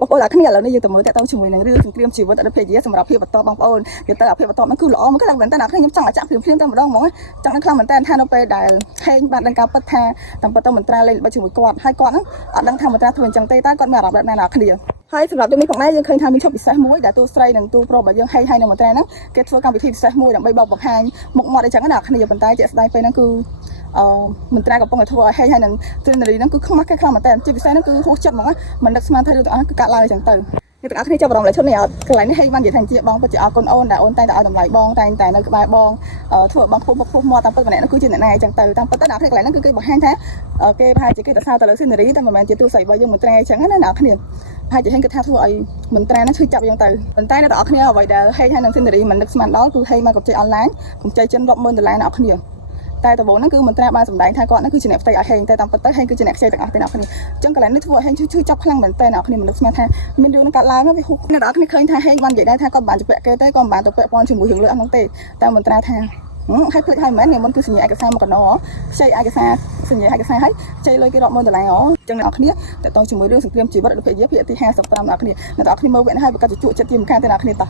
បងប្អូនគ្នាឥឡូវនេះយើងទៅមើលតើតើជាមួយនឹងរឿងសង្គ្រាមជីវិតអភិជាសម្រាប់ភាពបន្តបងប្អូនវាទៅអភិបន្តហ្នឹងគឺល្អមកគឺតែមែនតើអ្នកខ្ញុំចង់ឲ្យចាក់ភ្លាមតែម្ដងហ្មងចង់នឹងខ្លាំងមែនតើថានៅពេលដែលហេងបានដឹងការពិតថាតាមពិតទៅមន្ត្រាលេងល្បិចជាមួយគាត់ហើយគាត់ហ្នឹងអត់ដឹងថាមន្ត្រាធ្វើអញ្ចឹងទេតែគាត់មានអារម្មណ៍បែបណាអ្នកគ្នាហើយសម្រាប់យើងនេះផងដែរយើងឃើញថាមានឈុតពិសេសមួយដែលតួស្រីនិងតួប្រុសរបស់យើងហេងហើយនឹងមន្ត្រាហ្នឹងគេធ្វើកម្មវិធីពិសេសមួយដើម្បីបោកបង្ហាញមុខមាត់អីចឹងណាអ្នកគ្នាប៉ុន្តែជាក់ស្ដែងពេលហ្នឹងគឺមន្ត្រាកំពុងតែធ្វើឲ្យហេងហើយនឹងទ្រឹងនារីហ្នឹងគឺខ្មាស់គេខ្លាំងមែនតើជាពិសេសហ្នឹងគឺហួសចិត្តហ្មងមិននឹកស្មានថារឿងទាំងអស់គឺកាត់ឡើងអញ្ចឹងទៅអ្នកទាំងអស់គ្នាចាប់អារម្មណ៍លើឈុតនេះកន្លែងនេះហេងបាននិយាយថាជាបងពិតជាអរគុណអូនដែលអូនតែងតែឲ្យតម្លៃបងតែងតែនៅក្បែរបងធ្វើបងខ្ពស់មុខខ្ពស់មាត់តាមពិតម្នាក់ហ្នឹងគឺជាអ្នកណាអញ្ចឹងទៅតាមពិតទៅអ្នកគ្នាកន្លែងហ្នឹងគឺគេបង្ហាញថាគេប្រហែលជាគេទៅសារទៅលើស៊ីនារីតែមិនមែនជាទូស្រីរបស់យើងមន្ត្រាអញ្ចឹងណាអ្នកគ្នាប្រហែលជាហេងគិតថាធ្វើឲ្យមន្ត្រាហ្នឹងឈឺចាប់អញ្ចឹងទៅប៉ុន្តែអ្នកទាំងអស់គ្នាអ្វីដែលហេងហើយនឹងស៊ីនារីមិននឹកស្មានដល់គឺហេងមកកម្ចីអនឡាញកម្ចីចិនរាប់ម៉ឺនដុល្លារអ្នកគ្នាតែដំបូងហ្នឹងគឺមន្ត្រាបានសម្ដែងថាគាត់ហ្នឹងគឺជាអ្នកផ្ទៃឲ្យហេងតែតាមពិតទៅហេងគឺជាអ្នកខ្ចីទាំងអស់ទេអ្នកគ្នាអញ្ចឹងកន្លែងនេះធ្វើឲ្យហេងឈឺចាប់ខ្លាំងមែនតើអ្នកគ្នាមិននឹកស្មានថាមានរឿងហ្នឹងកាត់ឡើងវាហុកអ្នកទាំងអស់គ្នាឃើញថាហេងបាននិយាយដែរថាគាត់មិនបានជពាក់គេទេគាត់មិនបានទៅពាក់ព័ន្ធជាមួយរឿងលឿនហ្នឹងទេតែមន្ត្រាថាហើយភ្លេចហើយមែនមុនគឺសញ្ញាឯកសារមកកណោខ្ចីឯកសារសញ្ញាឯកសារហើយខ្ចីលុយគេរាប់ម៉ឺនដុល្លារអញ្ចឹងអ្នកគ្នាតើតោះជាមួយរឿងសង្គ្រាមជីវិតរបស់ភាគទី55អ្នកគ្នាអ្នកទាំងអស់គ្នាមើលវគ្គនេះហើយប្រកាសជាជក់ចិត្តជាម្ខាងទៅអ្នកគ្នាតោះ